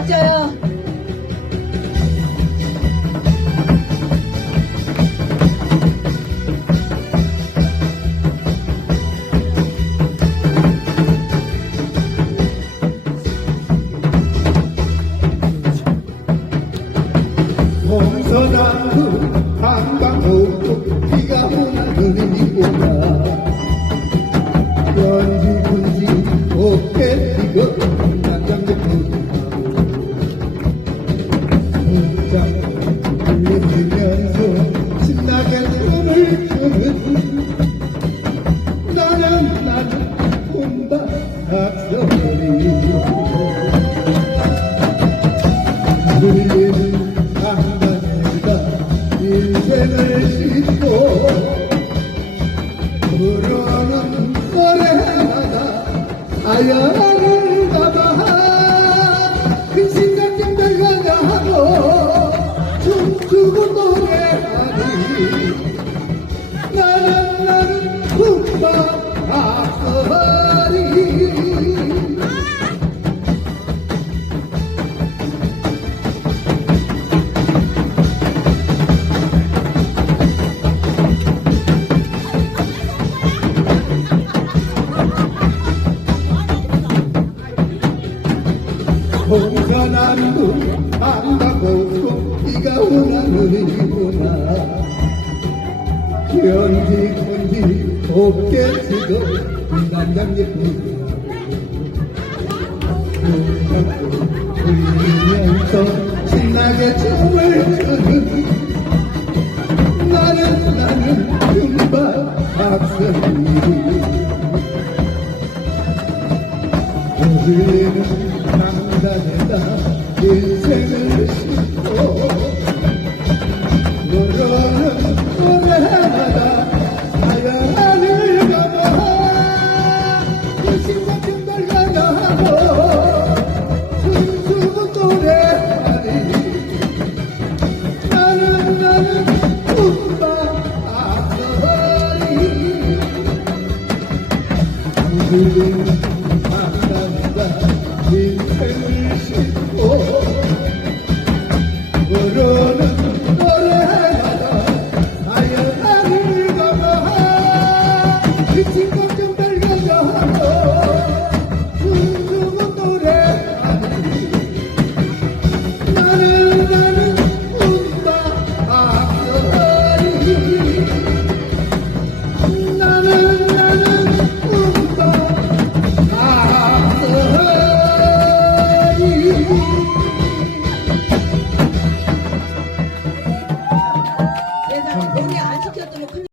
멋져요. 동서남북 한강호국 비가 오나 흐리구나 아연을 담아 그 생각 들가냐 하고 춤추고 노래하니 나는 나는 kumba 아서 동서남북 한가보고 비가 오나 흐리구나. 견디 견디 곱게 지도 인간장 예쁘구나 울리면서 신나게 춤을 추는 나는 나는 흉바 박선이. 우리는 강 Thank you.